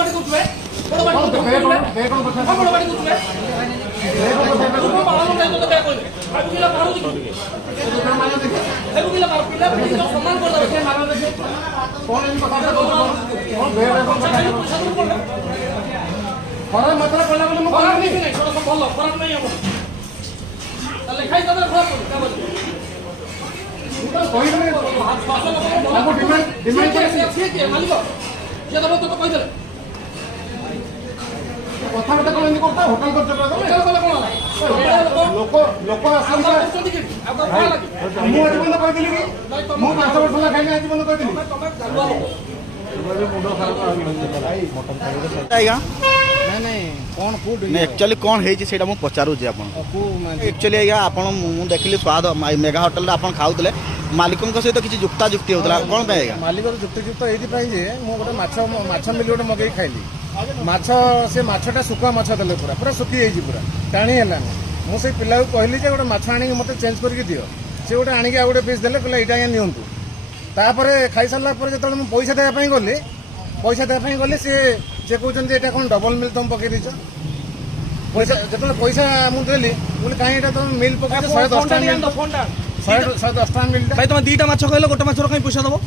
ବାଡ଼ି କରୁଥିବେ ବଡ଼ ବାଡ଼ି କରୁଥିବେ ବଡ଼ ବାଡ଼ି କରୁଥିବେ ତୁମ ପାଳନ ନାହିଁ ତ ବେ କହିଲେ ଆଉ ପିଲା ପାରୁଛି କି ସେ ପିଲା ପାରୁ ପିଲା ସମ୍ମାନ କରିଦେବେ ସେ ମାର ଦେଖେ କଣ ଏମିତି କଥା କଣ ପଇସା ଦଉ କଣ ଖରାପ ମାତ୍ରା କଲା ବୋଲି ମୁଁ ଖରାପ ନେଇକି ନାହିଁ ସେଟା ଭଲ ଖରାପ ନାହିଁ ଆମର ତାହେଲେ ଖାଇ ଦେବେ ଖରାପ କାଗଜ ମାଲିକ ସିଏ ଦେବ ତ କହିଦେଲେ କଥାବାର୍ତ୍ତା କଣ ଏମିତି କରୁଛ ହୋଟେଲ କରୁଛ ଲୋକ ଲୋକ କରୁଛନ୍ତି କି ମୁଁ ଆଜି ପର୍ଯ୍ୟନ୍ତ କହିଥିଲି କି ମୁଁ 5 ବର୍ଷ ହେଲା ଖାଇନି ଆଜି ପର୍ଯ୍ୟନ୍ତ କହିଥିଲି एक्चुअली कौन है से पचारूँ एक्चुअली आज्ञा आप देखिली स्वाद मेगा होटेल आप खाऊले मालिकों सहित किसी जुक्ता जुक्ति होता कौन पे आज्ञा मालिक जुक्तियुक्त ये गोटे माछ मिल गोटे मगे खाइली माछ से माछटा सुखुआ माछ देले पूरा पूरा सुखी पूरा टाणी है मुझे पिला कहली गोटे माछ आनी मत चेंज करके दियो से गोटे आनिक आ गोटे पीस देले कहले यहाँ नियंतु तापर खाई सारा जो मुझे पैसा देवाई गली पैसा देवाई गली सी कहते यहाँ कौन डबल मिल तुम पकई दीच पैसा जो पैसा मुझे बोले कहीं तुम मिल पकड़ 110 टा मिल भाई तुम दीटा माछ कहले गोटे माछर कहीं पैसा दबो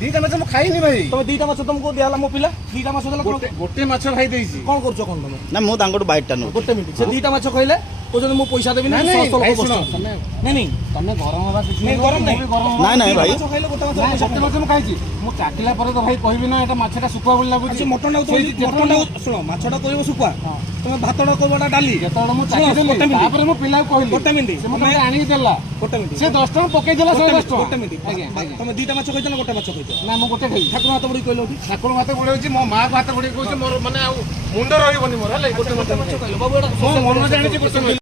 दीटा माछ मुझे खाइनी भाई तुम दीटा माछ तुमको दिया मो पिला दीटा माछ देला गोटे माछ खाई देइछि कौन करछो कौन तुम ना मु तांगो बाइट टा नो गोटे मिनिट से दीटा माछ कहले कहते मो पैसा देबी ना नहीं तमे गरम होबा किछ नहीं गरम नहीं नहीं भाई माछ कहले गोटे माछ गोटे माछ मु खाइछि मु चाकिला पर तो भाई कहबी ना एटा माछटा सुकुआ बोल लागुछि मटन मटन सुनो माछटा कहबो सुकुआ तुम भातटा कहबोटा डाली जेतोड़ मु चाकी देली तापर मु पिला कहली गोटे मिनिट से मते आनी देला गोटे मिनिट से 10 टका पकई देला 110 टका गोटे मिनिट आज्ञा तुम दीटा माछ कहछ ना गोटे माछ कहछ ना मु गोटे खाइ ठाकुर हाथ बड़ी कहलो ठाकुर हाथ बड़ी होछि मो मां हाथ बड़ी कहछ मोर माने मुंड रहिबनी मोर हले गोटे माछ कहलो बाबू एटा मो मन जानि गोटे